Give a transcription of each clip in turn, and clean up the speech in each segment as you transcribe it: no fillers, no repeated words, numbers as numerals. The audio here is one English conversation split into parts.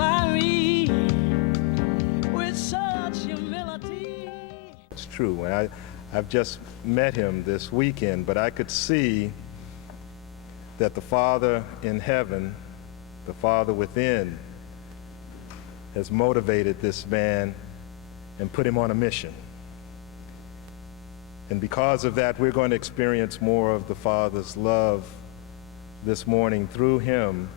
by me with such humility. It's true. I've just met him this weekend, but I could see that the Father in heaven, the Father within, has motivated this man and put him on a mission. And because of that, we're going to experience more of the Father's love this morning through him,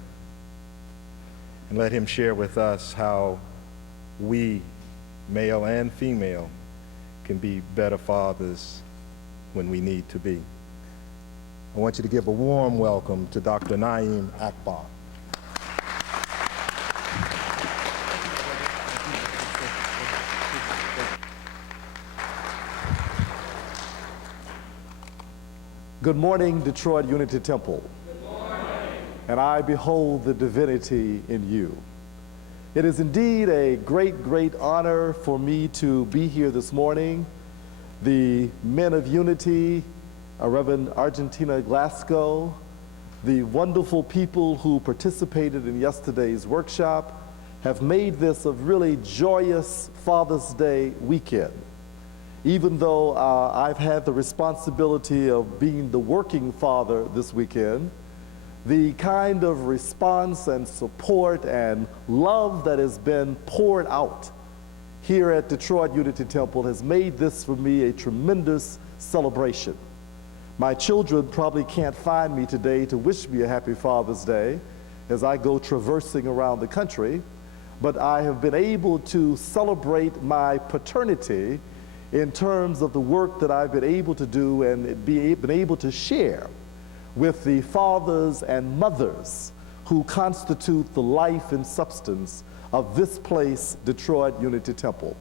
and let him share with us how we, male and female, can be better fathers when we need to be. I want you to give a warm welcome to Dr. Naim Akbar. Good morning, Detroit Unity Temple. Good morning. And I behold the divinity in you. It is indeed a great, great honor for me to be here this morning. The men of Unity, Reverend Argentina Glasgow, the wonderful people who participated in yesterday's workshop have made this a really joyous Father's Day weekend. Even though I've had the responsibility of being the working father this weekend, the kind of response and support and love that has been poured out here at Detroit Unity Temple has made this for me a tremendous celebration. My children probably can't find me today to wish me a happy Father's Day as I go traversing around the country, but I have been able to celebrate my paternity in terms of the work that I've been able to do and been able to share with the fathers and mothers who constitute the life and substance of this place, Detroit Unity Temple.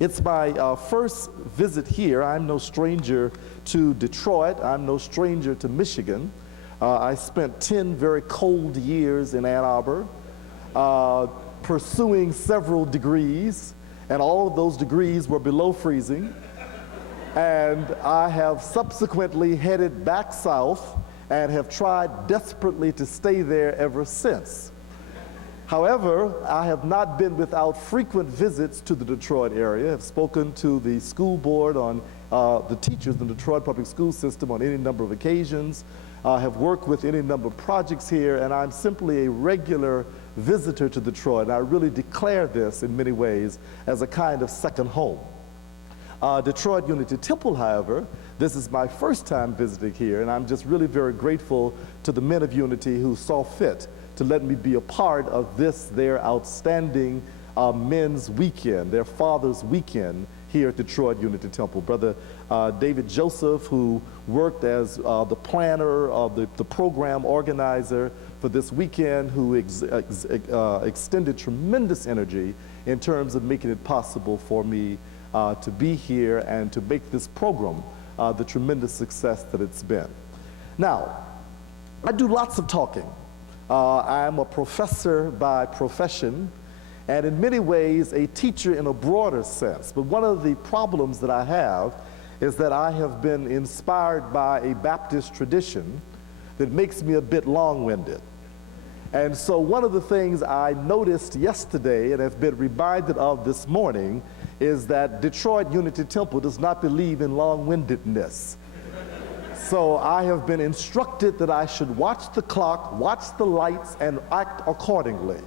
It's my first visit here. I'm no stranger to Detroit. I'm no stranger to Michigan. I spent 10 very cold years in Ann Arbor, pursuing several degrees, and all of those degrees were below freezing. And I have subsequently headed back south and have tried desperately to stay there ever since. However, I have not been without frequent visits to the Detroit area. I've spoken to the school board on the teachers in the Detroit public school system on any number of occasions. Have worked with any number of projects here, and I'm simply a regular visitor to Detroit. And I really declare this in many ways as a kind of second home. Detroit Unity Temple, however, this is my first time visiting here, and I'm just really very grateful to the men of Unity who saw fit to let me be a part of this, their outstanding men's weekend, their father's weekend here at Detroit Unity Temple. Brother David Joseph, who worked as the planner of the program organizer for this weekend, who extended tremendous energy in terms of making it possible for me to be here and to make this program the tremendous success that it's been. Now, I do lots of talking. I'm a professor by profession, and in many ways a teacher in a broader sense. But one of the problems that I have is that I have been inspired by a Baptist tradition that makes me a bit long-winded. And so one of the things I noticed yesterday and have been reminded of this morning is that Detroit Unity Temple does not believe in long-windedness. So I have been instructed that I should watch the clock, watch the lights, and act accordingly.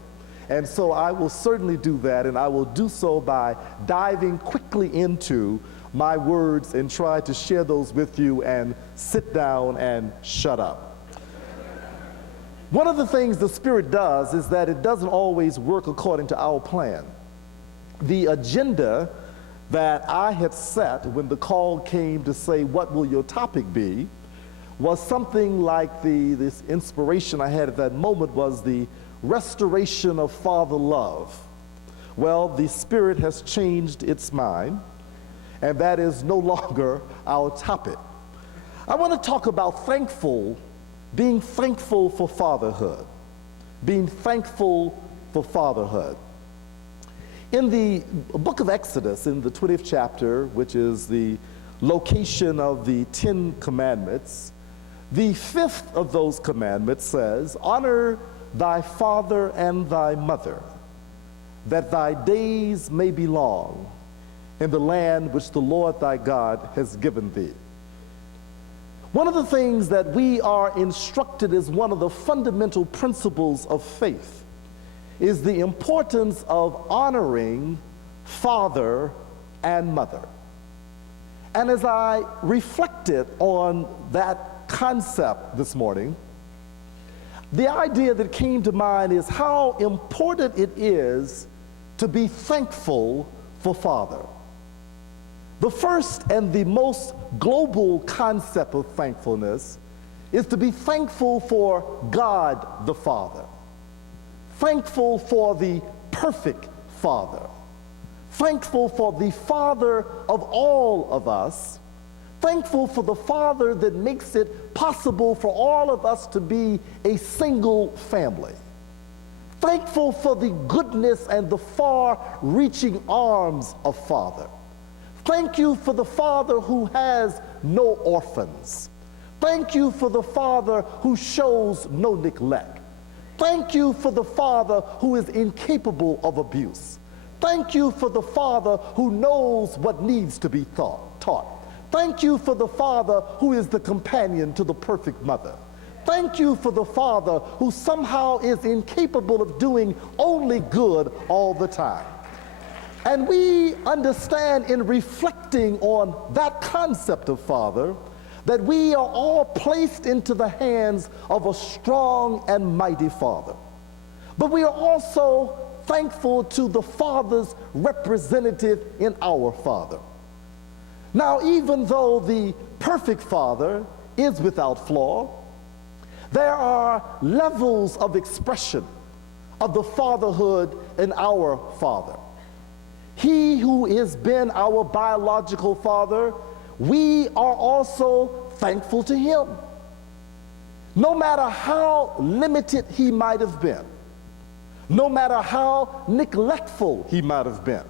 And so I will certainly do that, and I will do so by diving quickly into my words and try to share those with you and sit down and shut up. One of the things the Spirit does is that it doesn't always work according to our plan. The agenda that I had set when the call came to say, what will your topic be, was something like this inspiration I had at that moment was the restoration of father love. Well, the Spirit has changed its mind, and that is no longer our topic. I want to talk about being thankful for fatherhood, being thankful for fatherhood. In the book of Exodus, in the 20th chapter, which is the location of the 10 commandments, the 5th of those commandments says, honor thy father and thy mother, that thy days may be long in the land which the Lord thy God has given thee. One of the things that we are instructed as one of the fundamental principles of faith is the importance of honoring father and mother. And as I reflected on that concept this morning, the idea that came to mind is how important it is to be thankful for father. The first and the most global concept of thankfulness is to be thankful for God the Father, thankful for the perfect Father, thankful for the Father of all of us, thankful for the Father that makes it possible for all of us to be a single family, thankful for the goodness and the far-reaching arms of Father. Thank you for the Father who has no orphans. Thank you for the Father who shows no neglect. Thank you for the Father who is incapable of abuse. Thank you for the Father who knows what needs to be taught. Thank you for the Father who is the companion to the perfect mother. Thank you for the Father who somehow is incapable of doing only good all the time. And we understand in reflecting on that concept of Father that we are all placed into the hands of a strong and mighty Father. But we are also thankful to the Father's representative in our Father. Now, even though the perfect Father is without flaw, there are levels of expression of the fatherhood in our Father. He who has been our biological father, we are also thankful to him. No matter how limited he might have been, no matter how neglectful he might have been,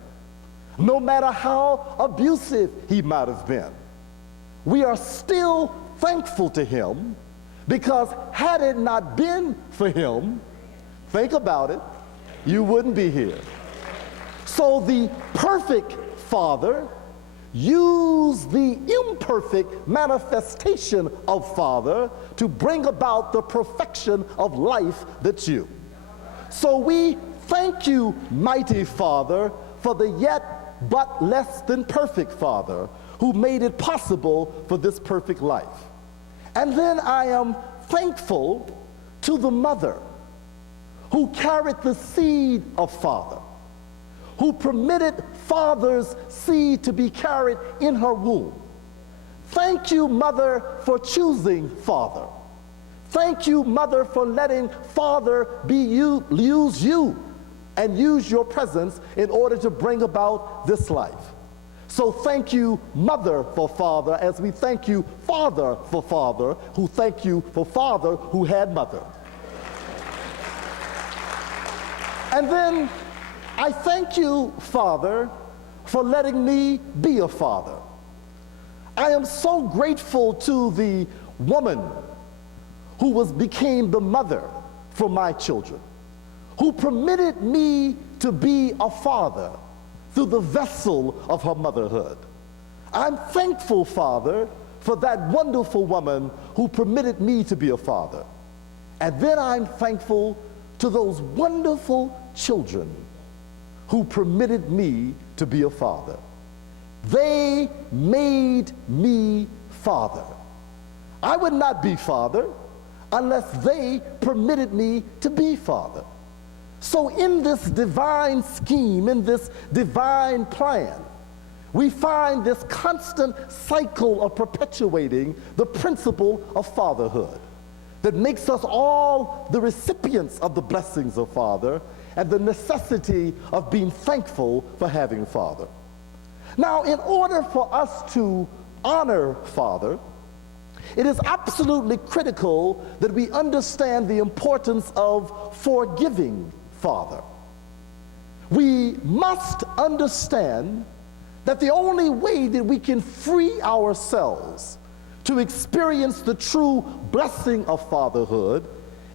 no matter how abusive he might have been, we are still thankful to him, because had it not been for him, think about it, you wouldn't be here. So the perfect Father used the imperfect manifestation of Father to bring about the perfection of life that's you. So we thank you, mighty Father, for the yet but less than perfect Father who made it possible for this perfect life. And then I am thankful to the mother who carried the seed of Father, who permitted Father's seed to be carried in her womb. Thank you, Mother, for choosing Father. Thank you, Mother, for letting Father use you and use your presence in order to bring about this life. So thank you, Mother, for Father, as we thank you, Father, for Father, who thank you for Father who had mother. And then I thank you, Father, for letting me be a father. I am so grateful to the woman who became the mother for my children, who permitted me to be a father through the vessel of her motherhood. I'm thankful, Father, for that wonderful woman who permitted me to be a father. And then I'm thankful to those wonderful children who permitted me to be a father. They made me father. I would not be father unless they permitted me to be father. So in this divine scheme, in this divine plan, we find this constant cycle of perpetuating the principle of fatherhood that makes us all the recipients of the blessings of Father and the necessity of being thankful for having Father. Now, in order for us to honor Father, it is absolutely critical that we understand the importance of forgiving Father. We must understand that the only way that we can free ourselves to experience the true blessing of fatherhood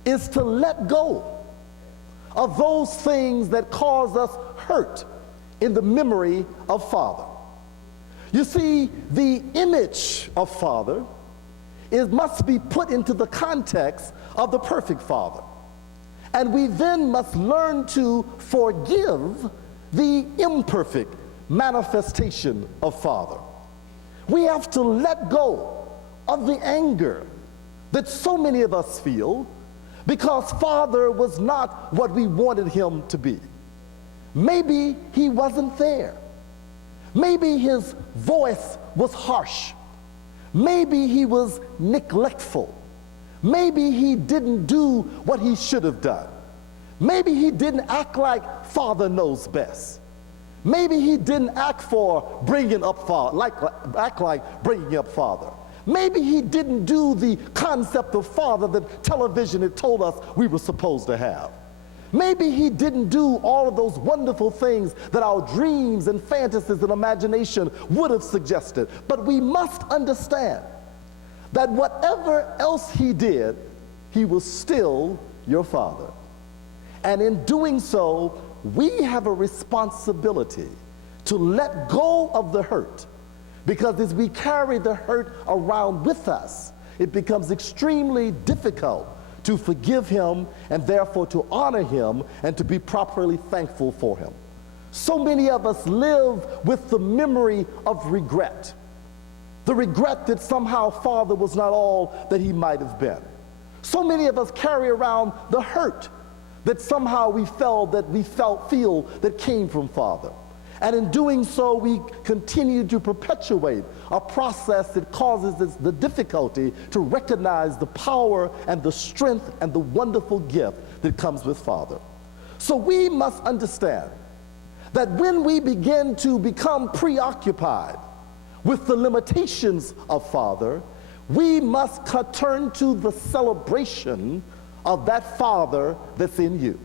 is to let go of those things that cause us hurt in the memory of Father. You see, the image of Father, it must be put into the context of the perfect Father. And we then must learn to forgive the imperfect manifestation of Father. We have to let go of the anger that so many of us feel because Father was not what we wanted him to be. Maybe he wasn't there. Maybe his voice was harsh. Maybe he was neglectful. Maybe he didn't do what he should have done. Maybe he didn't act like Father knows best. Maybe he didn't act like bringing up Father. Maybe he didn't do the concept of Father that television had told us we were supposed to have. Maybe he didn't do all of those wonderful things that our dreams and fantasies and imagination would have suggested. But we must understand that whatever else he did, he was still your Father. And in doing so, we have a responsibility to let go of the hurt, because as we carry the hurt around with us, it becomes extremely difficult to forgive him and therefore to honor him and to be properly thankful for him. So many of us live with the memory of regret. The regret that somehow Father was not all that he might have been. So many of us carry around the hurt that somehow we feel that came from Father. And in doing so, we continue to perpetuate a process that causes us the difficulty to recognize the power and the strength and the wonderful gift that comes with Father. So we must understand that when we begin to become preoccupied with the limitations of Father, we must turn to the celebration of that Father that's in you.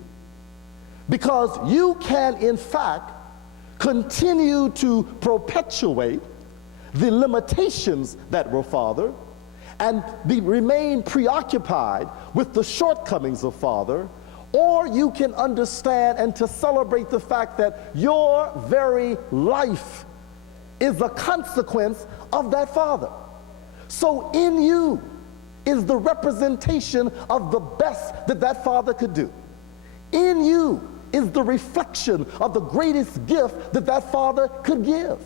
Because you can, in fact, continue to perpetuate the limitations that were Father and remain preoccupied with the shortcomings of Father, or you can understand and to celebrate the fact that your very life is a consequence of that Father. So in you is the representation of the best that that Father could do. In you is the reflection of the greatest gift that that Father could give.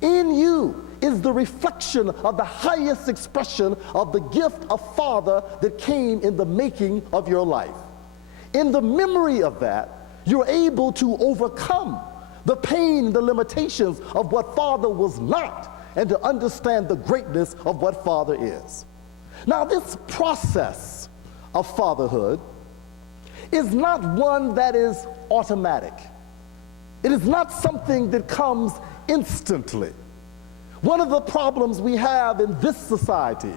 In you is the reflection of the highest expression of the gift of Father that came in the making of your life. In the memory of that, you're able to overcome the pain and the limitations of what Father was not, and to understand the greatness of what Father is. Now, this process of fatherhood is not one that is automatic. It is not something that comes instantly. One of the problems we have in this society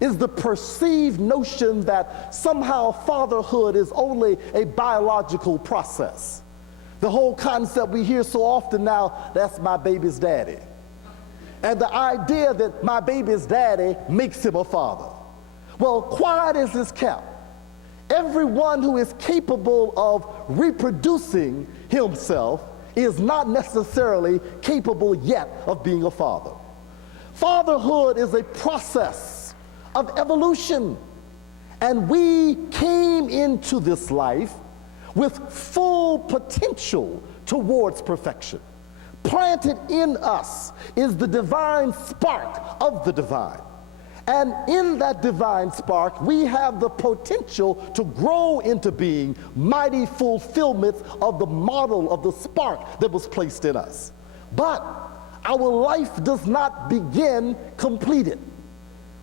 is the perceived notion that somehow fatherhood is only a biological process. The whole concept we hear so often now, that's my baby's daddy. And the idea that my baby's daddy makes him a father. Well, quiet as is kept, everyone who is capable of reproducing himself is not necessarily capable yet of being a father. Fatherhood is a process of evolution, and we came into this life with full potential towards perfection. Planted in us is the divine spark of the divine. And in that divine spark, we have the potential to grow into being mighty fulfillments of the model of the spark that was placed in us. But our life does not begin completed.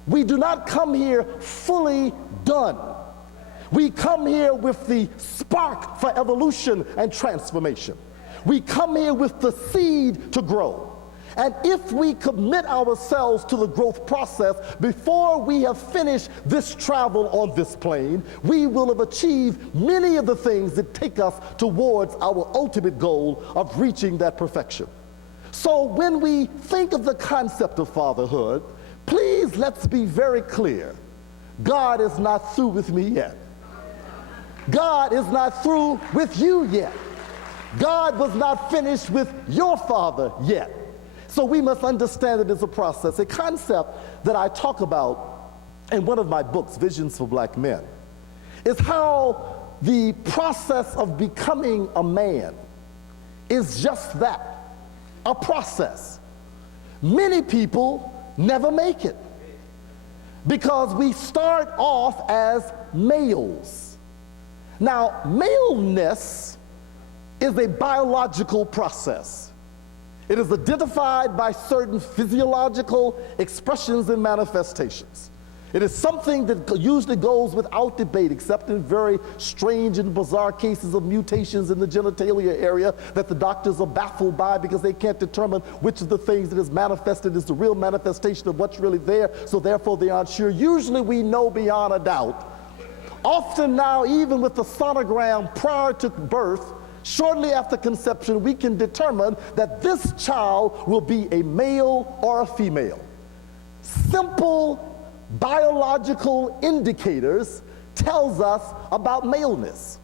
We do not come here fully done. We come here with the spark for evolution and transformation. We come here with the seed to grow. And if we commit ourselves to the growth process before we have finished this travel on this plane, we will have achieved many of the things that take us towards our ultimate goal of reaching that perfection. So when we think of the concept of fatherhood, please let's be very clear. God is not through with me yet. God is not through with you yet. God was not finished with your father yet. So we must understand it as a process. A concept that I talk about in one of my books, Visions for Black Men, is how the process of becoming a man is just that, a process. Many people never make it because we start off as males. Now, maleness is a biological process. It is identified by certain physiological expressions and manifestations. It is something that usually goes without debate, except in very strange and bizarre cases of mutations in the genitalia area that the doctors are baffled by because they can't determine which of the things that is manifested is the real manifestation of what's really there, so therefore they aren't sure. Usually we know beyond a doubt. Often now, even with the sonogram prior to birth, shortly after conception, we can determine that this child will be a male or a female. Simple biological indicators tells us about maleness.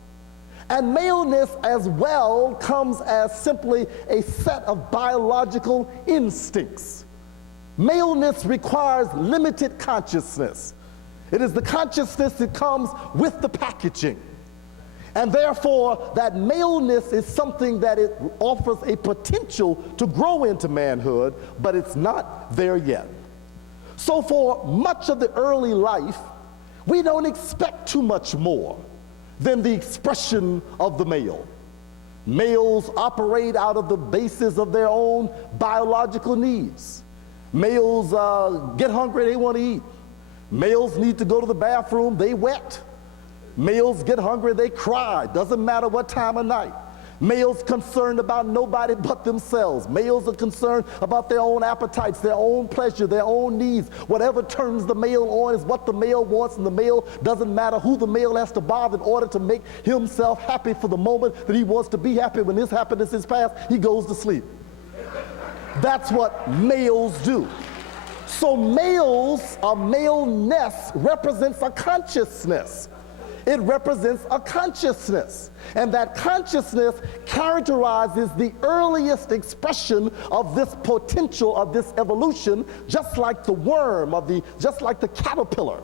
And maleness as well comes as simply a set of biological instincts. Maleness requires limited consciousness. It is the consciousness that comes with the packaging. And therefore, that maleness is something that it offers a potential to grow into manhood, but it's not there yet. So for much of the early life, we don't expect too much more than the expression of the male. Males operate out of the basis of their own biological needs. Males get hungry, they want to eat. Males need to go to the bathroom, they wet. Males get hungry, they cry, doesn't matter what time of night. Males concerned about nobody but themselves. Males are concerned about their own appetites, their own pleasure, their own needs. Whatever turns the male on is what the male wants, and the male doesn't matter who the male has to bother in order to make himself happy for the moment that he wants to be happy. When his happiness is past, he goes to sleep. That's what males do. So males, or maleness, represents a consciousness. It represents a consciousness. And that consciousness characterizes the earliest expression of this potential, of this evolution, just like the worm, just like the caterpillar,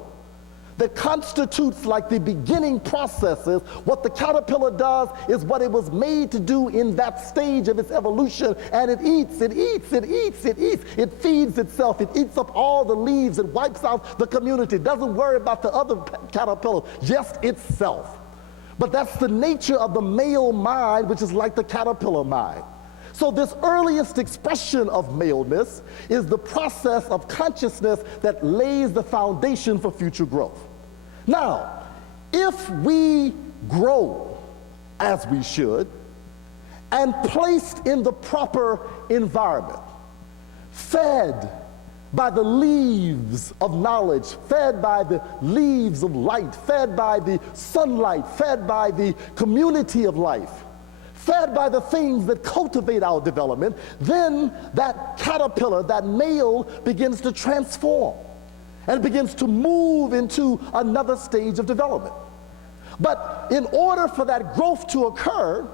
that constitutes like the beginning processes. What the caterpillar does is what it was made to do in that stage of its evolution, and it eats, it eats, it eats, it eats. It feeds itself, it eats up all the leaves, it wipes out the community, doesn't worry about the other caterpillar, just itself. But that's the nature of the male mind, which is like the caterpillar mind. So this earliest expression of maleness is the process of consciousness that lays the foundation for future growth. Now, if we grow as we should and placed in the proper environment, fed by the leaves of knowledge, fed by the leaves of light, fed by the sunlight, fed by the community of life, fed by the things that cultivate our development, then that caterpillar, that male, begins to transform and begins to move into another stage of development. But in order for that growth to occur,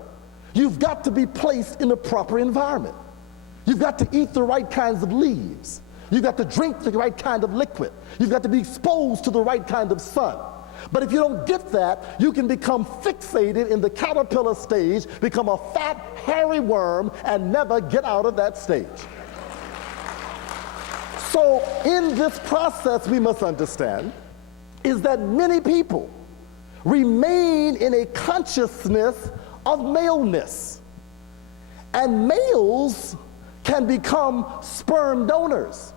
you've got to be placed in the proper environment. You've got to eat the right kinds of leaves. You've got to drink the right kind of liquid. You've got to be exposed to the right kind of sun. But if you don't get that, you can become fixated in the caterpillar stage, become a fat, hairy worm, and never get out of that stage. So in this process, we must understand is that many people remain in a consciousness of maleness. And males can become sperm donors,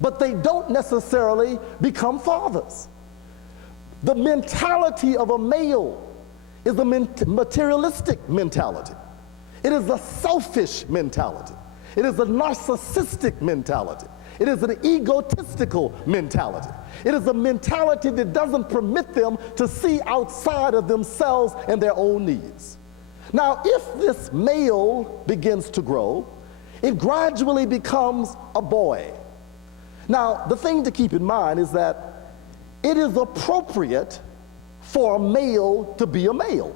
but they don't necessarily become fathers. The mentality of a male is a materialistic mentality. It is a selfish mentality. It is a narcissistic mentality. It is an egotistical mentality. It is a mentality that doesn't permit them to see outside of themselves and their own needs. Now, if this male begins to grow, it gradually becomes a boy. Now, the thing to keep in mind is that it is appropriate for a male to be a male.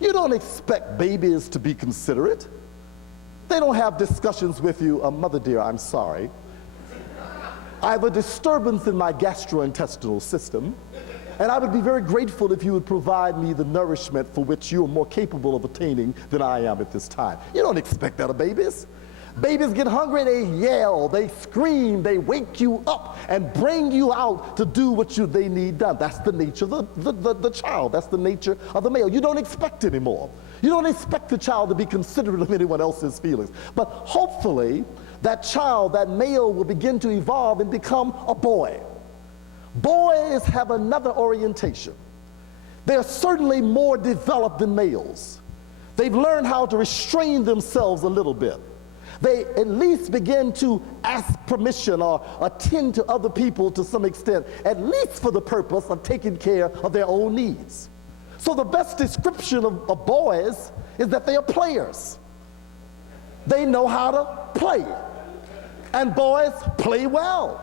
You don't expect babies to be considerate. They don't have discussions with you, mother dear, I'm sorry. I have a disturbance in my gastrointestinal system, and I would be very grateful if you would provide me the nourishment for which you are more capable of attaining than I am at this time. You don't expect that of babies. Babies get hungry, they yell, they scream, they wake you up and bring you out to do what they need done. That's the nature of the child. That's the nature of the male. You don't expect anymore. You don't expect the child to be considerate of anyone else's feelings. But hopefully, that child, that male, will begin to evolve and become a boy. Boys have another orientation. They're certainly more developed than males. They've learned how to restrain themselves a little bit. They at least begin to ask permission or attend to other people to some extent, at least for the purpose of taking care of their own needs. So the best description of boys is that they are players. They know how to play. And boys play well.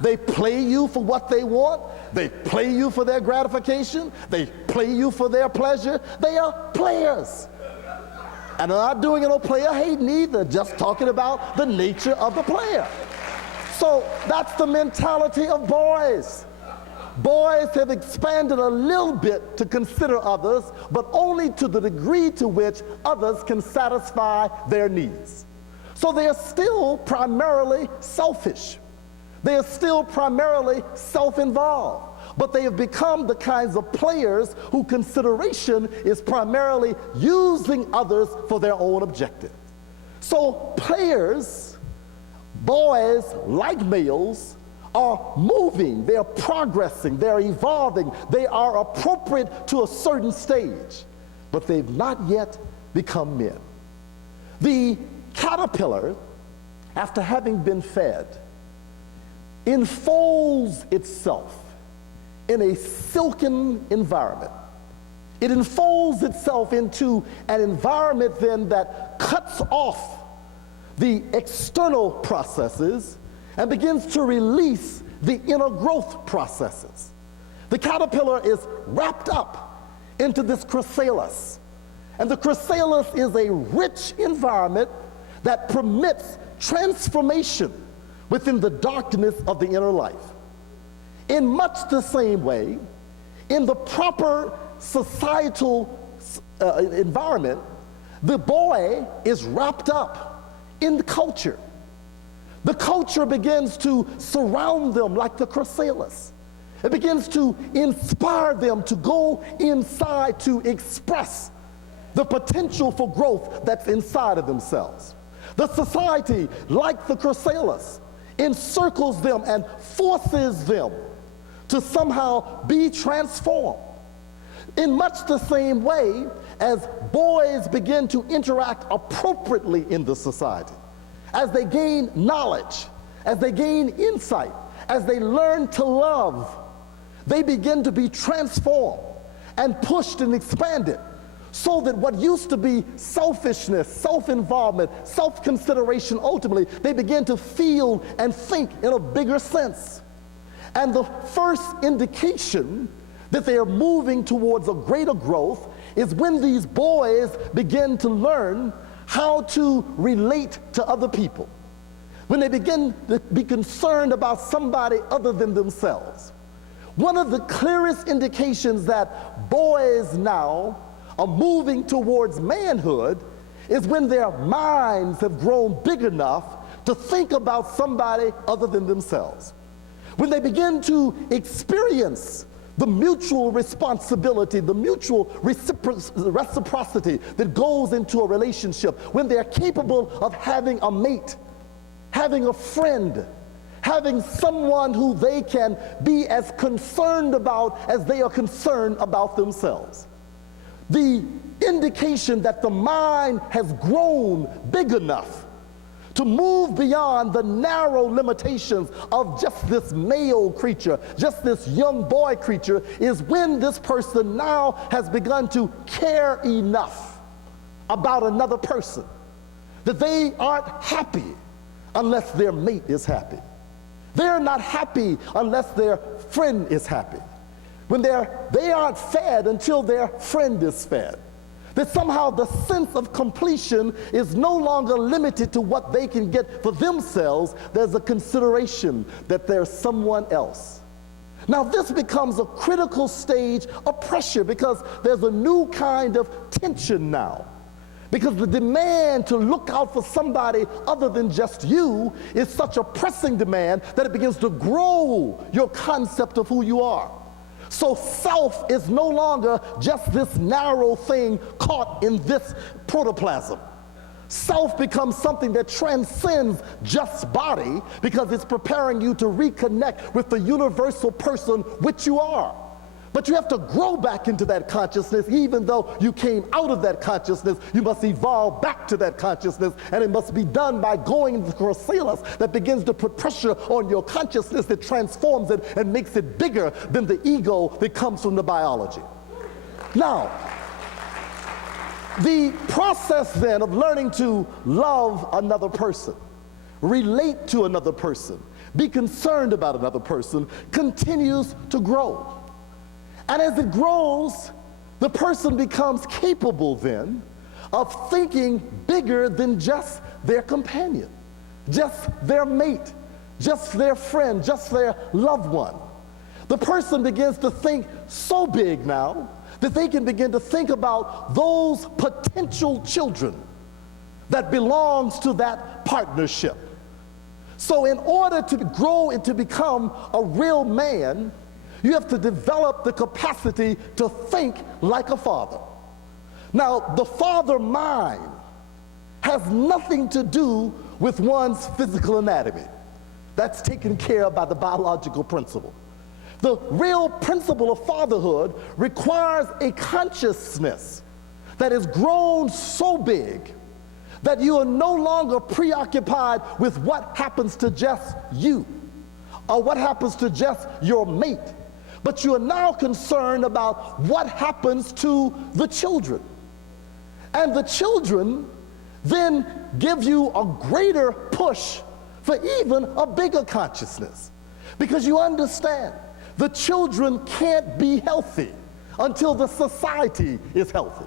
They play you for what they want. They play you for their gratification. They play you for their pleasure. They are players. And I'm not doing it on player hating either, just talking about the nature of the player. So that's the mentality of boys. Boys have expanded a little bit to consider others, but only to the degree to which others can satisfy their needs. So they are still primarily selfish. They are still primarily self-involved. But they have become the kinds of players whose consideration is primarily using others for their own objective. So players, boys like males, are moving, they're progressing, they're evolving, they are appropriate to a certain stage, but they've not yet become men. The caterpillar, after having been fed, enfolds itself in a silken environment. It enfolds itself into an environment then that cuts off the external processes and begins to release the inner growth processes. The caterpillar is wrapped up into this chrysalis. And the chrysalis is a rich environment that permits transformation within the darkness of the inner life. In much the same way, in the proper societal environment, the boy is wrapped up in the culture. The culture begins to surround them like the chrysalis. It begins to inspire them to go inside to express the potential for growth that's inside of themselves. The society, like the chrysalis, encircles them and forces them to somehow be transformed. In much the same way as boys begin to interact appropriately in the society, as they gain knowledge, as they gain insight, as they learn to love, they begin to be transformed and pushed and expanded so that what used to be selfishness, self-involvement, self-consideration, ultimately, they begin to feel and think in a bigger sense. And the first indication that they are moving towards a greater growth is when these boys begin to learn how to relate to other people. When they begin to be concerned about somebody other than themselves. One of the clearest indications that boys now are moving towards manhood is when their minds have grown big enough to think about somebody other than themselves. When they begin to experience the mutual responsibility, the mutual reciprocity that goes into a relationship, when they're capable of having a mate, having a friend, having someone who they can be as concerned about as they are concerned about themselves. The indication that the mind has grown big enough to move beyond the narrow limitations of just this male creature, just this young boy creature, is when this person now has begun to care enough about another person that they aren't happy unless their mate is happy. They're not happy unless their friend is happy. When they aren't fed until their friend is fed. That somehow the sense of completion is no longer limited to what they can get for themselves. There's a consideration that there's someone else. Now this becomes a critical stage of pressure because there's a new kind of tension now. Because the demand to look out for somebody other than just you is such a pressing demand that it begins to grow your concept of who you are. So self is no longer just this narrow thing caught in this protoplasm. Self becomes something that transcends just body because it's preparing you to reconnect with the universal person which you are. But you have to grow back into that consciousness. Even though you came out of that consciousness, you must evolve back to that consciousness, and it must be done by going into the chrysalis that begins to put pressure on your consciousness, that transforms it and makes it bigger than the ego that comes from the biology. Now, the process then of learning to love another person, relate to another person, be concerned about another person continues to grow. And as it grows, the person becomes capable then of thinking bigger than just their companion, just their mate, just their friend, just their loved one. The person begins to think so big now that they can begin to think about those potential children that belongs to that partnership. So in order to grow and to become a real man, you have to develop the capacity to think like a father. Now, the father mind has nothing to do with one's physical anatomy. That's taken care of by the biological principle. The real principle of fatherhood requires a consciousness that has grown so big that you are no longer preoccupied with what happens to just you or what happens to just your mate. But you are now concerned about what happens to the children. And the children then give you a greater push for even a bigger consciousness. Because you understand, the children can't be healthy until the society is healthy.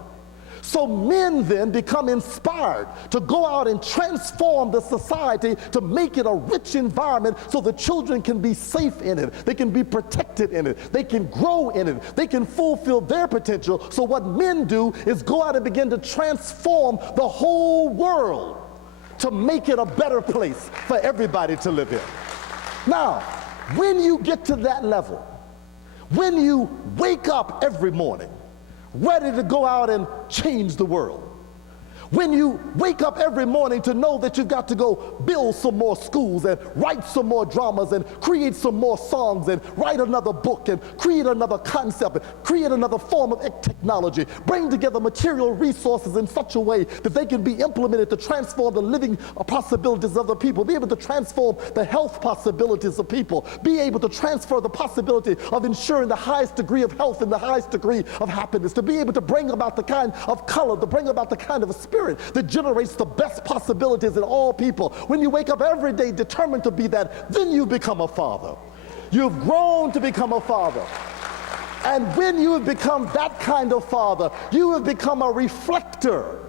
So men then become inspired to go out and transform the society to make it a rich environment so the children can be safe in it, they can be protected in it, they can grow in it, they can fulfill their potential. So what men do is go out and begin to transform the whole world to make it a better place for everybody to live in. Now, when you get to that level, when you wake up every morning ready to go out and change the world, when you wake up every morning to know that you've got to go build some more schools and write some more dramas and create some more songs and write another book and create another concept and create another form of technology, bring together material resources in such a way that they can be implemented to transform the living possibilities of the people, be able to transform the health possibilities of people, be able to transfer the possibility of ensuring the highest degree of health and the highest degree of happiness, to be able to bring about the kind of color, to bring about the kind of a spirit that generates the best possibilities in all people. When you wake up every day determined to be that, then you become a father. You've grown to become a father. And when you have become that kind of father, you have become a reflector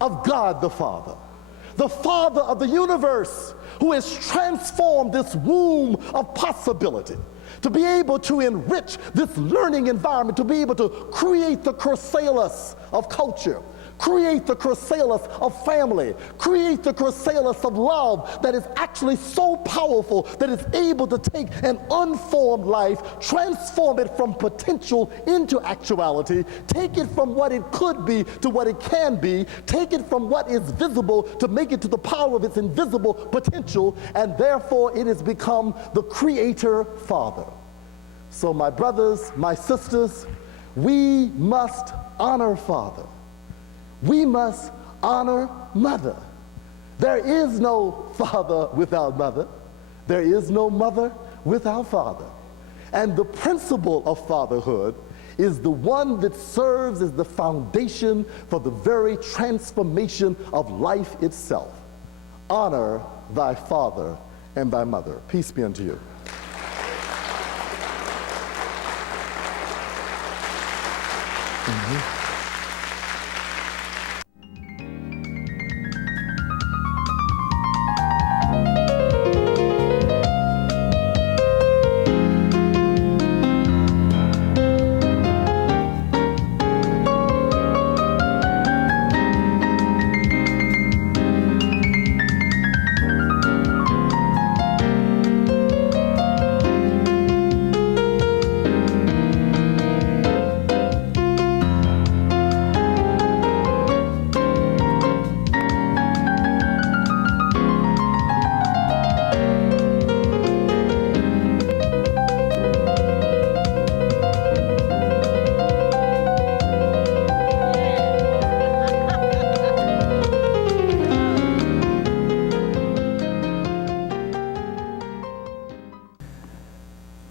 of God the Father of the universe, who has transformed this womb of possibility to be able to enrich this learning environment, to be able to create the chrysalis of culture, create the chrysalis of family, create the chrysalis of love that is actually so powerful that it's able to take an unformed life, transform it from potential into actuality, take it from what it could be to what it can be, take it from what is visible to make it to the power of its invisible potential, and therefore it has become the creator father. So my brothers, my sisters, we must honor father. We must honor mother. There is no father without mother. There is no mother without father. And the principle of fatherhood is the one that serves as the foundation for the very transformation of life itself. Honor thy father and thy mother. Peace be unto you.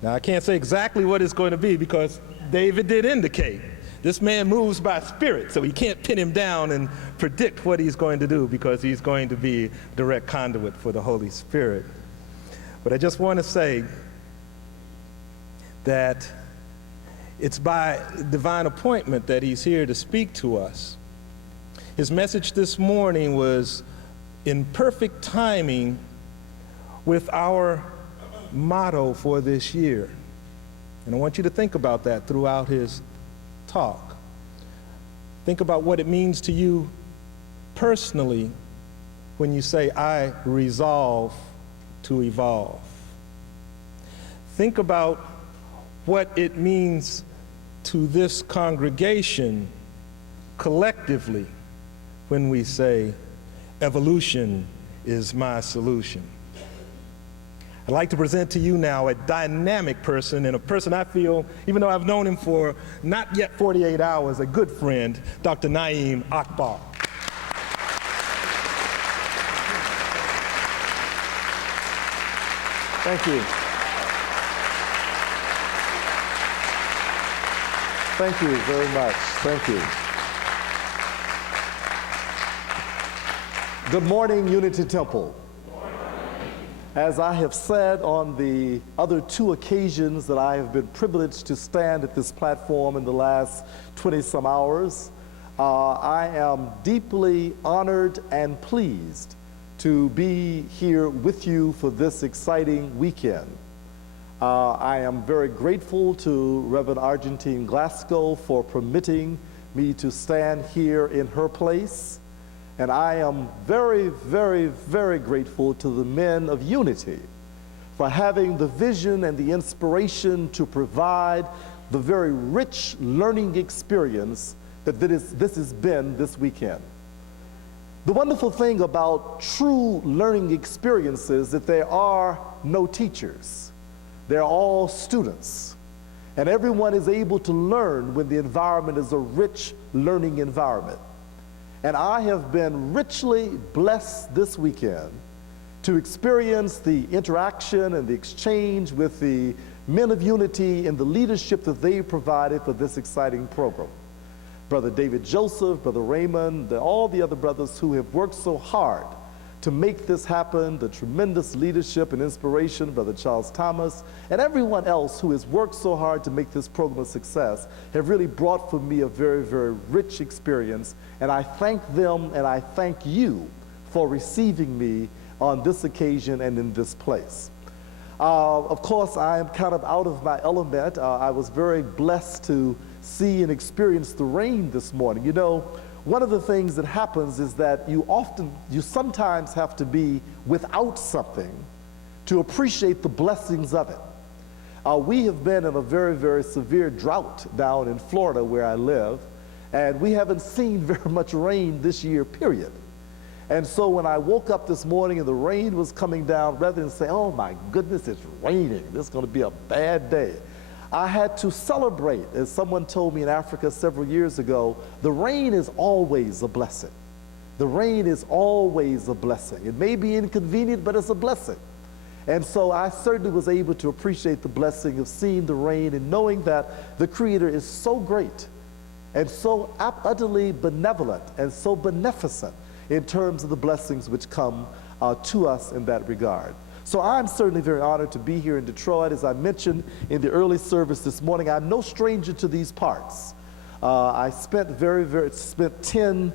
Now, I can't say exactly what it's going to be because David did indicate this man moves by spirit, so he can't pin him down and predict what he's going to do because he's going to be direct conduit for the Holy Spirit. But I just want to say that it's by divine appointment that he's here to speak to us. His message this morning was in perfect timing with our motto for this year. And I want you to think about that throughout his talk. Think about what it means to you personally when you say, I resolve to evolve. Think about what it means to this congregation collectively when we say, evolution is my solution. I'd like to present to you now a dynamic person, and a person I feel, even though I've known him for not yet 48 hours, a good friend, Dr. Naim Akbar. Thank you. Thank you very much. Thank you. Good morning, Unity Temple. As I have said on the other two occasions that I have been privileged to stand at this platform in the last 20-some hours, I am deeply honored and pleased to be here with you for this exciting weekend. I am very grateful to Reverend Argentine Glasgow for permitting me to stand here in her place. And I am very, very, very grateful to the men of Unity for having the vision and the inspiration to provide the very rich learning experience that this has been this weekend. The wonderful thing about true learning experiences is that there are no teachers. They're all students. And everyone is able to learn when the environment is a rich learning environment. And I have been richly blessed this weekend to experience the interaction and the exchange with the men of Unity and the leadership that they provided for this exciting program. Brother David Joseph, Brother Raymond, all the other brothers who have worked so hard to make this happen, the tremendous leadership and inspiration, Brother Charles Thomas, and everyone else who has worked so hard to make this program a success, have really brought for me a very, very rich experience. And I thank them and I thank you for receiving me on this occasion and in this place. Of course, I am kind of out of my element. I was very blessed to see and experience the rain this morning. You know, one of the things that happens is that you sometimes have to be without something to appreciate the blessings of it. We have been in a very, very severe drought down in Florida where I live, and we haven't seen very much rain this year, period. And so when I woke up this morning and the rain was coming down, rather than say, oh my goodness, it's raining, this is going to be a bad day, I had to celebrate. As someone told me in Africa several years ago, the rain is always a blessing. The rain is always a blessing. It may be inconvenient, but it's a blessing. And so I certainly was able to appreciate the blessing of seeing the rain and knowing that the Creator is so great and so utterly benevolent and so beneficent in terms of the blessings which come to us in that regard. So I'm certainly very honored to be here in Detroit. As I mentioned in the early service this morning, I'm no stranger to these parts. I spent 10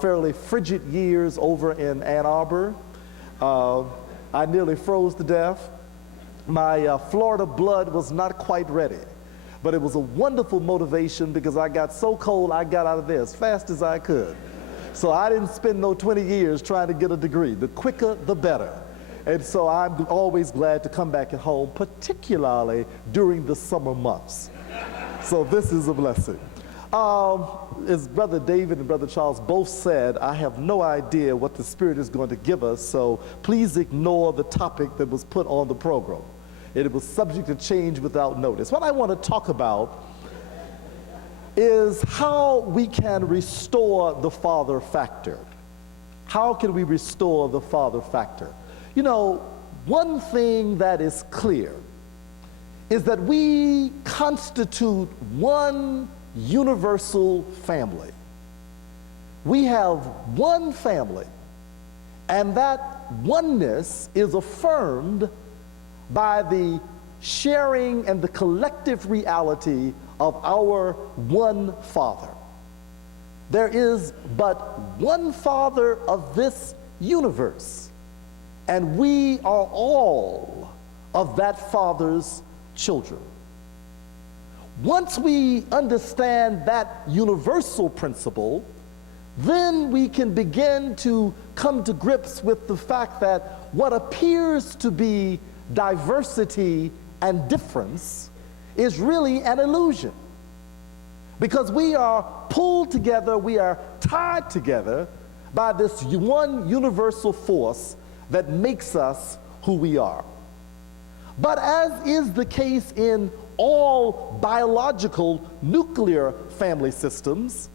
fairly frigid years over in Ann Arbor. I nearly froze to death. My Florida blood was not quite ready, but it was a wonderful motivation because I got so cold I got out of there as fast as I could. So I didn't spend no 20 years trying to get a degree. The quicker, the better. And so I'm always glad to come back at home, particularly during the summer months. So this is a blessing. As Brother David and Brother Charles both said, I have no idea what the Spirit is going to give us, so please ignore the topic that was put on the program. It was subject to change without notice. What I want to talk about is how we can restore the father factor. How can we restore the father factor? You know, one thing that is clear is that we constitute one universal family. We have one family, and that oneness is affirmed by the sharing and the collective reality of our one Father. There is but one Father of this universe, and we are all of that Father's children. Once we understand that universal principle, then we can begin to come to grips with the fact that what appears to be diversity and difference is really an illusion. Because we are pulled together, we are tied together by this one universal force that makes us who we are. But as is the case in all biological nuclear family systems,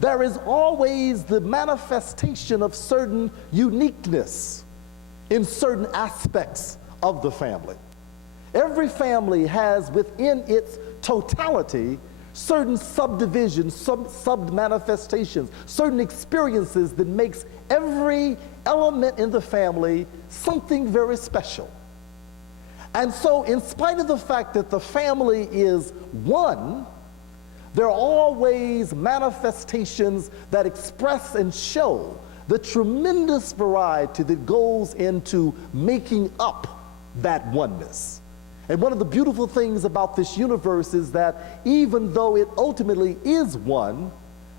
there is always the manifestation of certain uniqueness in certain aspects of the family. Every family has within its totality certain subdivisions, sub-manifestations, certain experiences that makes every element in the family something very special. And so in spite of the fact that the family is one, there are always manifestations that express and show the tremendous variety that goes into making up that oneness. And one of the beautiful things about this universe is that even though it ultimately is one,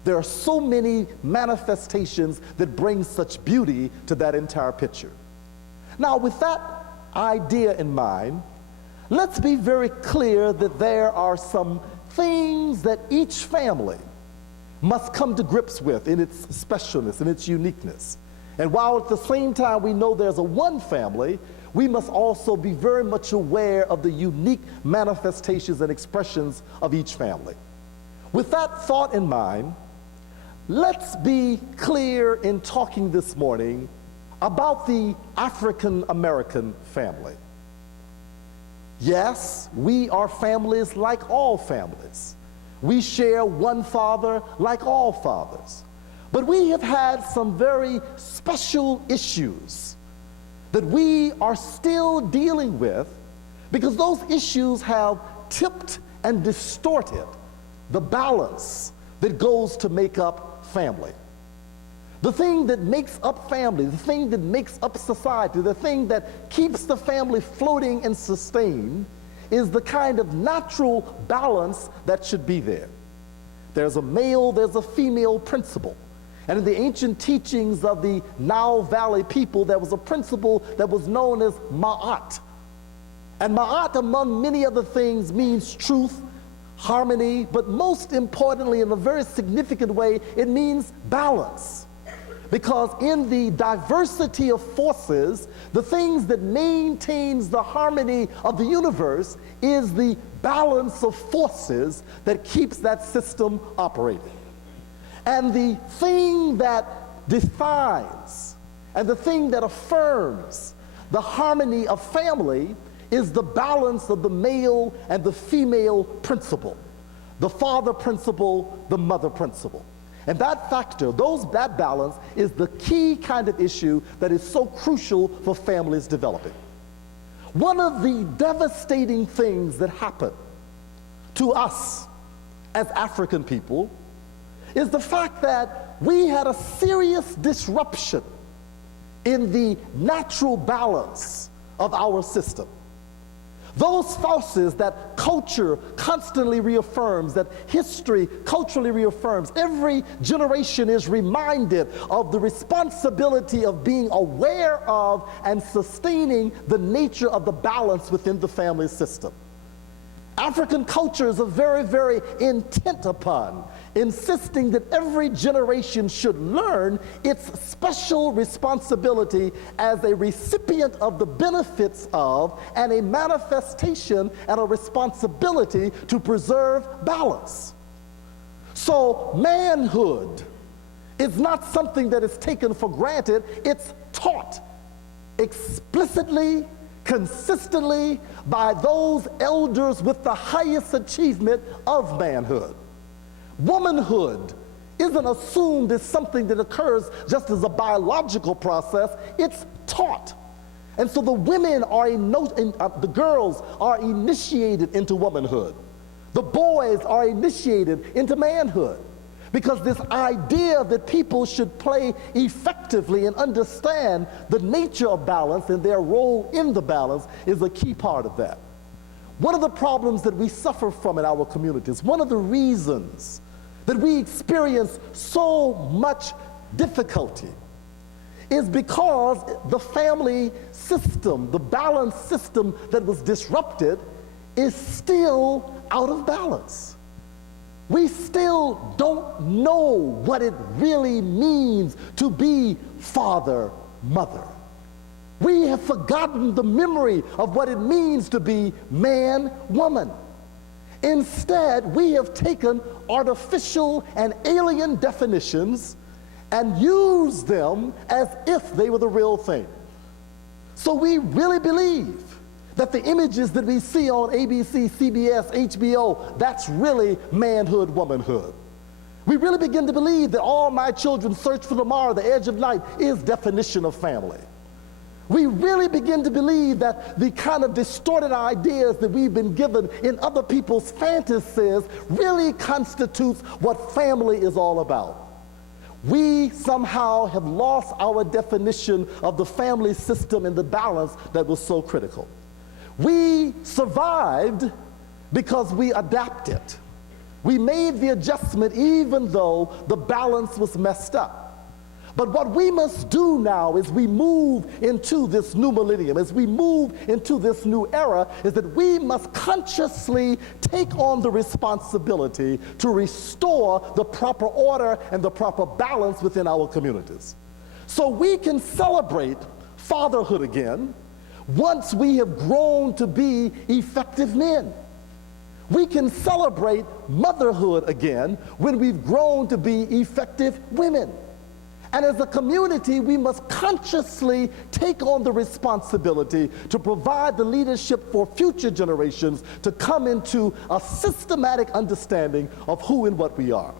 there are so many manifestations that bring such beauty to that entire picture. Now, with that idea in mind, let's be very clear that there are some things that each family must come to grips with in its specialness and its uniqueness. And while at the same time we know there's a one family, we must also be very much aware of the unique manifestations and expressions of each family. With that thought in mind, let's be clear in talking this morning about the African American family. Yes, we are families like all families. We share one father like all fathers. But we have had some very special issues that we are still dealing with because those issues have tipped and distorted the balance that goes to make up family. The thing that makes up family, the thing that makes up society, the thing that keeps the family floating and sustained is the kind of natural balance that should be there. There's a male, there's a female principle. And in the ancient teachings of the Nile Valley people, there was a principle that was known as Ma'at. And Ma'at, among many other things, means truth, harmony, but most importantly, in a very significant way, it means balance. Because in the diversity of forces, the things that maintains the harmony of the universe is the balance of forces that keeps that system operating. And the thing that defines and the thing that affirms the harmony of family is the balance of the male and the female principle, the father principle, the mother principle. And that factor, that balance, is the key kind of issue that is so crucial for families developing. One of the devastating things that happen to us as African people is the fact that we had a serious disruption in the natural balance of our system. Those forces that culture constantly reaffirms, that history culturally reaffirms, every generation is reminded of the responsibility of being aware of and sustaining the nature of the balance within the family system. African cultures are very, very intent upon insisting that every generation should learn its special responsibility as a recipient of the benefits of and a manifestation and a responsibility to preserve balance. So manhood is not something that is taken for granted. It's taught explicitly, consistently by those elders with the highest achievement of manhood. Womanhood isn't assumed as something that occurs just as a biological process, it's taught. And so the women are, the girls are initiated into womanhood. The boys are initiated into manhood. Because this idea that people should play effectively and understand the nature of balance and their role in the balance is a key part of that. One of the problems that we suffer from in our communities, one of the reasons that we experience so much difficulty is because the family system, the balance system that was disrupted, is still out of balance. We still don't know what it really means to be father, mother. We have forgotten the memory of what it means to be man, woman. Instead, we have taken artificial and alien definitions and used them as if they were the real thing. So we really believe that the images that we see on ABC, CBS, HBO, that's really manhood, womanhood. We really begin to believe that all my children search for tomorrow, the edge of night, is definition of family. We really begin to believe that the kind of distorted ideas that we've been given in other people's fantasies really constitutes what family is all about. We somehow have lost our definition of the family system and the balance that was so critical. We survived because we adapted. We made the adjustment even though the balance was messed up. But what we must do now as we move into this new millennium, as we move into this new era, is that we must consciously take on the responsibility to restore the proper order and the proper balance within our communities. So we can celebrate fatherhood again once we have grown to be effective men. We can celebrate motherhood again when we've grown to be effective women. And as a community, we must consciously take on the responsibility to provide the leadership for future generations to come into a systematic understanding of who and what we are.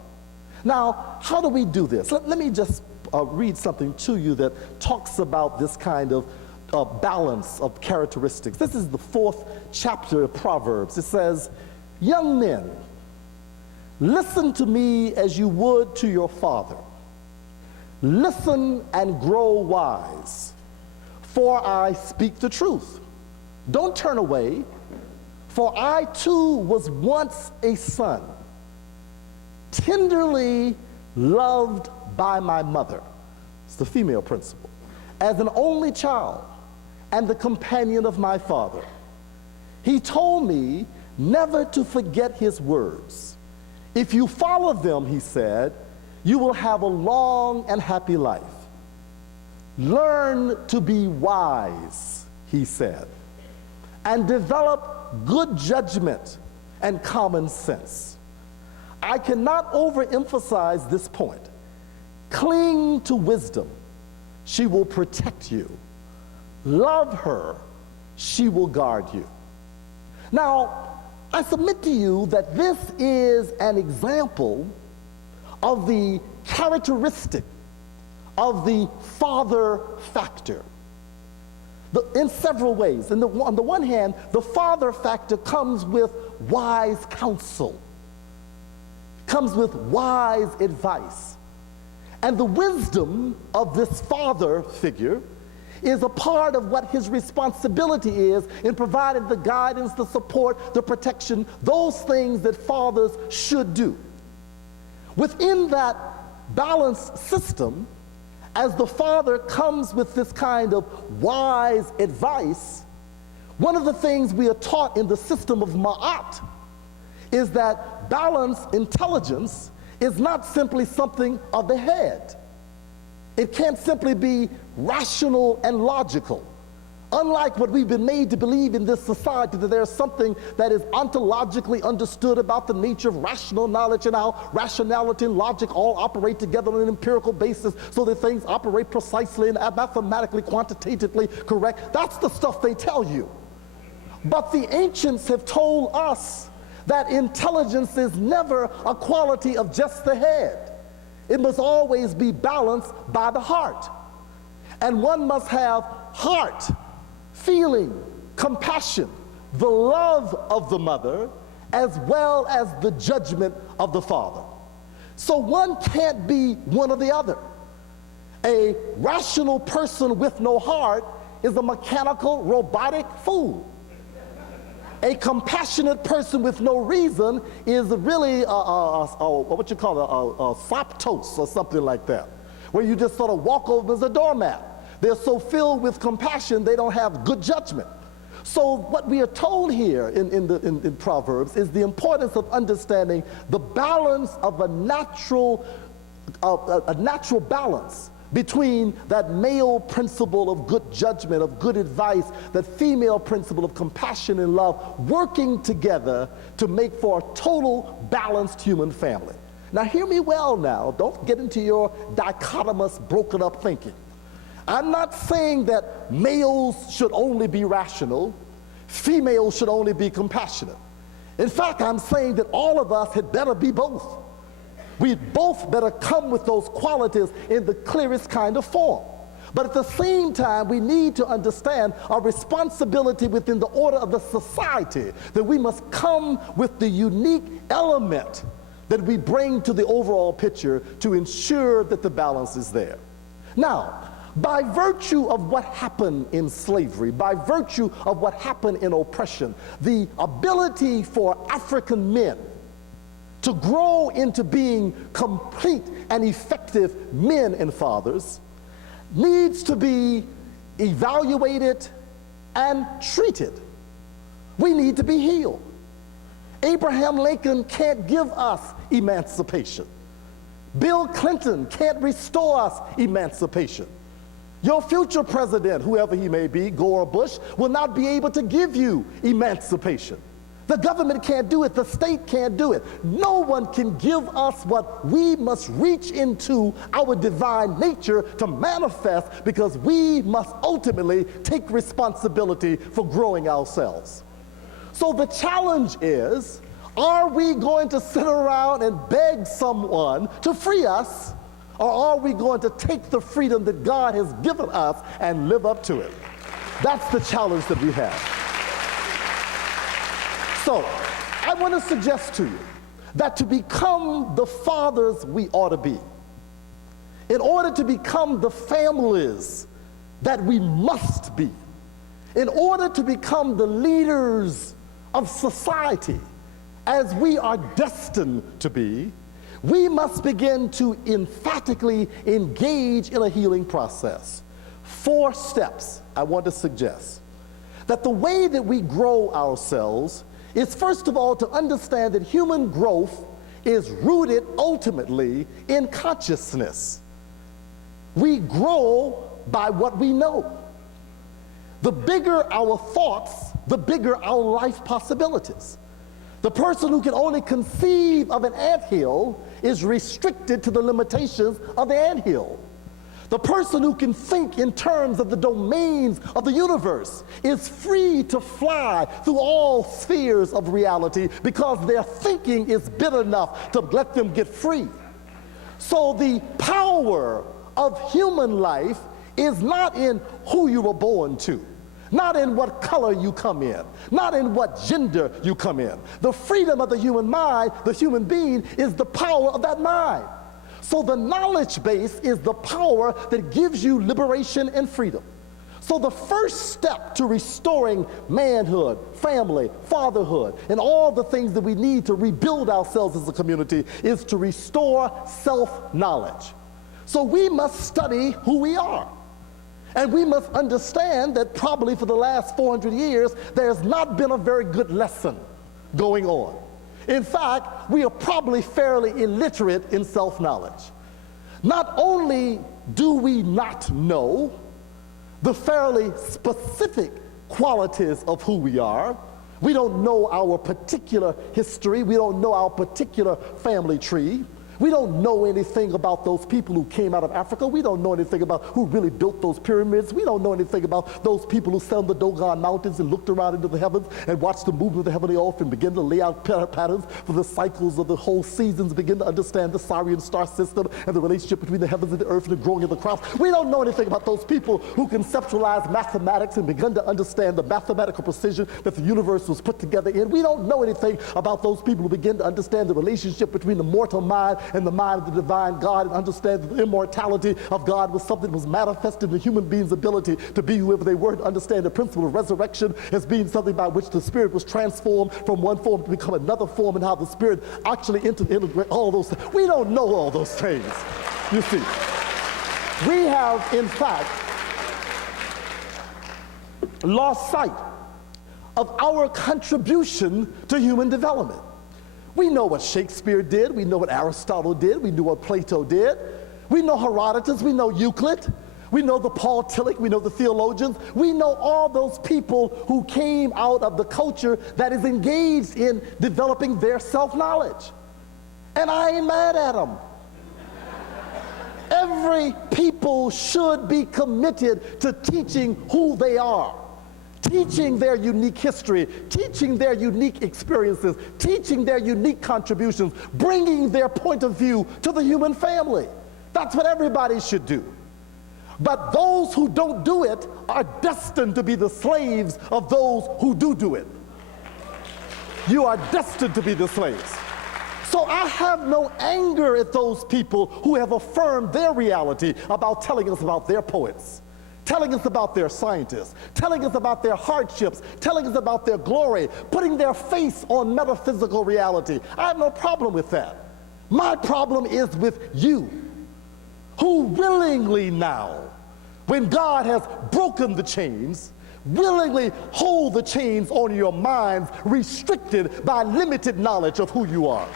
Now, how do we do this? Let me just read something to you that talks about this kind of balance of characteristics. This is the 4th chapter of Proverbs. It says, "Young men, listen to me as you would to your father. Listen and grow wise, for I speak the truth. Don't turn away, for I too was once a son, tenderly loved by my mother." It's the female principle. "As an only child and the companion of my father. He told me never to forget his words. If you follow them," he said, "you will have a long and happy life. Learn to be wise," he said, "and develop good judgment and common sense." I cannot overemphasize this point. Cling to wisdom. She will protect you. Love her. She will guard you. Now, I submit to you that this is an example of the characteristic of the father factor in several ways. On the one hand, the father factor comes with wise counsel, comes with wise advice. And the wisdom of this father figure is a part of what his responsibility is in providing the guidance, the support, the protection, those things that fathers should do. Within that balanced system, as the father comes with this kind of wise advice, one of the things we are taught in the system of Ma'at is that balanced intelligence is not simply something of the head. It can't simply be rational and logical. Unlike what we've been made to believe in this society, that there's something that is ontologically understood about the nature of rational knowledge and how rationality and logic all operate together on an empirical basis so that things operate precisely and mathematically, quantitatively correct. That's the stuff they tell you. But the ancients have told us that intelligence is never a quality of just the head. It must always be balanced by the heart. And one must have heart, feeling, compassion, the love of the mother, as well as the judgment of the father. So one can't be one or the other. A rational person with no heart is a mechanical, robotic fool. A compassionate person with no reason is really what you call a soptos or something like that, where you just sort of walk over as a doormat. They're so filled with compassion, they don't have good judgment. So what we are told here in Proverbs is the importance of understanding the balance of a natural balance between that male principle of good judgment, of good advice, that female principle of compassion and love, working together to make for a total balanced human family. Now hear me well now, don't get into your dichotomous, broken up thinking. I'm not saying that males should only be rational, females should only be compassionate. In fact, I'm saying that all of us had better be both. We both better come with those qualities in the clearest kind of form. But at the same time, we need to understand our responsibility within the order of the society, that we must come with the unique element that we bring to the overall picture to ensure that the balance is there. Now, by virtue of what happened in slavery, by virtue of what happened in oppression, the ability for African men to grow into being complete and effective men and fathers needs to be evaluated and treated. We need to be healed. Abraham Lincoln can't give us emancipation. Bill Clinton can't restore us emancipation. Your future president, whoever he may be, Gore or Bush, will not be able to give you emancipation. The government can't do it. The state can't do it. No one can give us what we must reach into our divine nature to manifest, because we must ultimately take responsibility for growing ourselves. So the challenge is, are we going to sit around and beg someone to free us, or are we going to take the freedom that God has given us and live up to it? That's the challenge that we have. So, I want to suggest to you that to become the fathers we ought to be, in order to become the families that we must be, in order to become the leaders of society as we are destined to be, we must begin to emphatically engage in a healing process. 4 steps I want to suggest. That the way that we grow ourselves is, first of all, to understand that human growth is rooted ultimately in consciousness. We grow by what we know. The bigger our thoughts, the bigger our life possibilities. The person who can only conceive of an anthill is restricted to the limitations of the anthill. The person who can think in terms of the domains of the universe is free to fly through all spheres of reality, because their thinking is big enough to let them get free. So the power of human life is not in who you were born to, not in what color you come in, not in what gender you come in. The freedom of the human mind, the human being, is the power of that mind. So the knowledge base is the power that gives you liberation and freedom. So the first step to restoring manhood, family, fatherhood, and all the things that we need to rebuild ourselves as a community is to restore self-knowledge. So we must study who we are. And we must understand that probably for the last 400 years, there's not been a very good lesson going on. In fact, we are probably fairly illiterate in self-knowledge. Not only do we not know, the fairly specific qualities of who we are. We don't know our particular history. We don't know our particular family tree. We don't know anything about those people who came out of Africa. We don't know anything about who really built those pyramids. We don't know anything about those people who sat on the Dogon Mountains and looked around into the heavens and watched the movement of the heavenly off and began to lay out patterns for the cycles of the whole seasons, begin to understand the Sirian star system and the relationship between the heavens and the earth and the growing of the crops. We don't know anything about those people who conceptualized mathematics and began to understand the mathematical precision that the universe was put together in. We don't know anything about those people who begin to understand the relationship between the mortal mind and the mind of the divine God, and understand that the immortality of God was something that was manifested in the human being's ability to be whoever they were, to understand the principle of resurrection as being something by which the spirit was transformed from one form to become another form, and how the spirit actually integrated all those things. We don't know all those things, you see. We have, in fact, lost sight of our contribution to human development. We know what Shakespeare did. We know what Aristotle did. We knew what Plato did. We know Herodotus. We know Euclid. We know the Paul Tillich. We know the theologians. We know all those people who came out of the culture that is engaged in developing their self-knowledge. And I ain't mad at them. Every people should be committed to teaching who they are, teaching their unique history, teaching their unique experiences, teaching their unique contributions, bringing their point of view to the human family. That's what everybody should do. But those who don't do it are destined to be the slaves of those who do it. You are destined to be the slaves. So I have no anger at those people who have affirmed their reality about telling us about their poets, telling us about their scientists, telling us about their hardships, telling us about their glory, putting their face on metaphysical reality. I have no problem with that. My problem is with you, who willingly now, when God has broken the chains, willingly hold the chains on your minds, restricted by limited knowledge of who you are.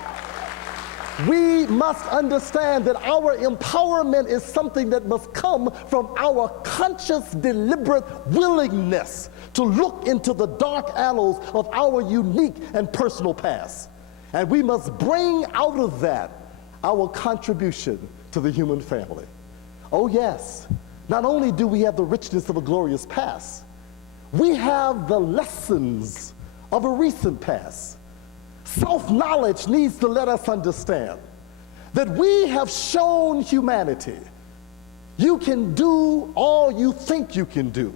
We must understand that our empowerment is something that must come from our conscious, deliberate willingness to look into the dark annals of our unique and personal past. And we must bring out of that our contribution to the human family. Oh yes, not only do we have the richness of a glorious past, we have the lessons of a recent past. Self-knowledge needs to let us understand that we have shown humanity you can do all you think you can do,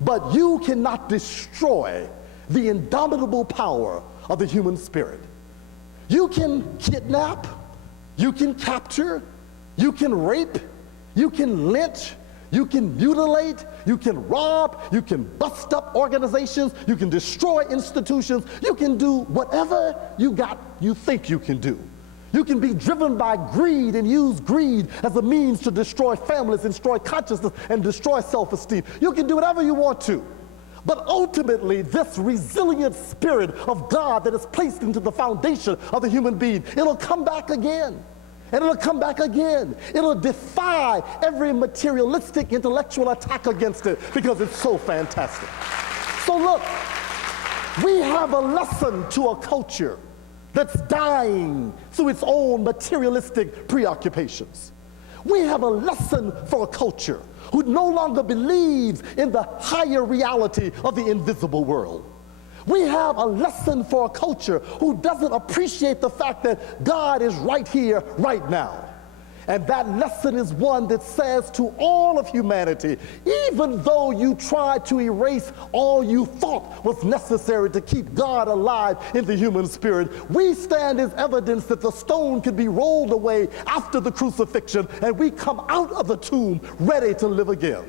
but you cannot destroy the indomitable power of the human spirit. You can kidnap, you can capture, you can rape, you can lynch, you can mutilate, you can rob, you can bust up organizations, you can destroy institutions, you can do whatever you think you can do. You can be driven by greed and use greed as a means to destroy families and destroy consciousness and destroy self-esteem. You can do whatever you want to. But ultimately, this resilient spirit of God that is placed into the foundation of the human being, it'll come back again. And it'll come back again. It'll defy every materialistic intellectual attack against it because it's so fantastic. So look, we have a lesson to a culture that's dying through its own materialistic preoccupations. We have a lesson for a culture who no longer believes in the higher reality of the invisible world. We have a lesson for a culture who doesn't appreciate the fact that God is right here, right now. And that lesson is one that says to all of humanity, even though you tried to erase all you thought was necessary to keep God alive in the human spirit, we stand as evidence that the stone can be rolled away after the crucifixion and we come out of the tomb ready to live again.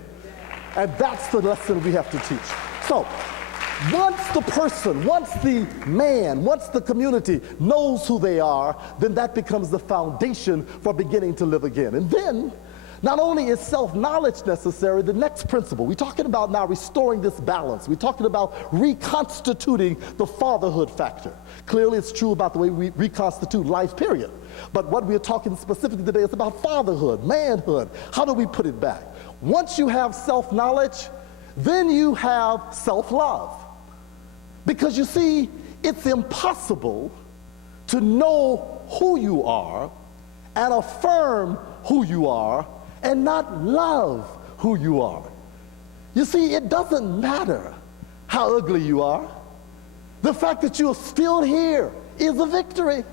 And that's the lesson we have to teach. So, once the person, once the man, once the community knows who they are, then that becomes the foundation for beginning to live again. And then, not only is self-knowledge necessary, the next principle, we're talking about now restoring this balance. We're talking about reconstituting the fatherhood factor. Clearly, it's true about the way we reconstitute life, period. But what we're talking specifically today is about fatherhood, manhood. How do we put it back? once you have self-knowledge, then you have self-love. Because you see, it's impossible to know who you are and affirm who you are and not love who you are. You see, it doesn't matter how ugly you are. The fact that you're still here is a victory.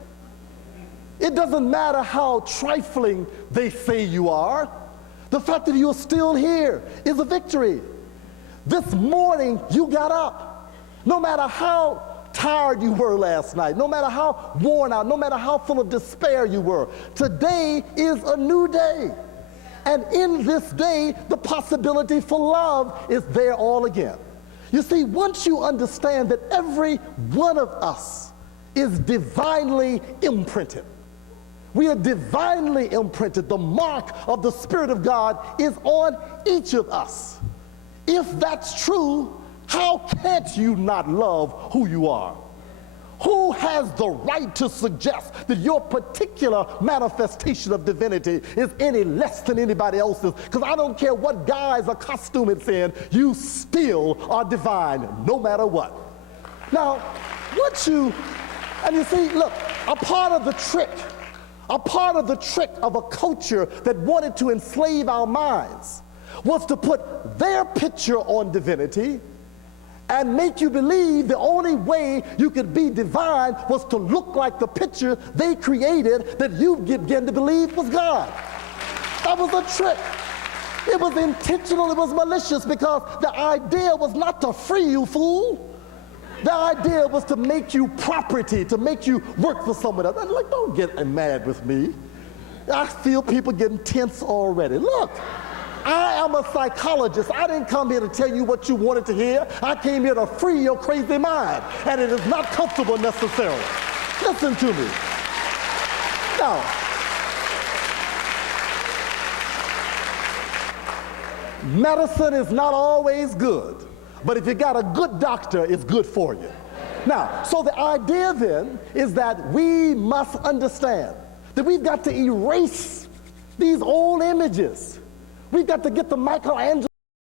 It doesn't matter how trifling they say you are. The fact that you're still here is a victory. This morning you got up. No matter how tired you were last night, no matter how worn out, no matter how full of despair you were, today is a new day. And in this day, the possibility for love is there all again. You see, once you understand that every one of us is divinely imprinted, we are divinely imprinted. The mark of the Spirit of God is on each of us. If that's true, how can't you not love who you are? Who has the right to suggest that your particular manifestation of divinity is any less than anybody else's? Because I don't care what guise or costume it's in, you still are divine, no matter what. Now, and you see, look, a part of the trick of a culture that wanted to enslave our minds was to put their picture on divinity and make you believe the only way you could be divine was to look like the picture they created that you began to believe was God. That was a trick. It was intentional, it was malicious, because the idea was not to free you, fool. The idea was to make you property, to make you work for someone else. I'm like, don't get mad with me. I feel people getting tense already. Look, I am a psychologist. I didn't come here to tell you what you wanted to hear. I came here to free your crazy mind, and it is not comfortable necessarily. Listen to me. Now, medicine is not always good, but if you got a good doctor, it's good for you. Now, so the idea then is that we must understand that we've got to erase these old images. We've got to get the Michelangelo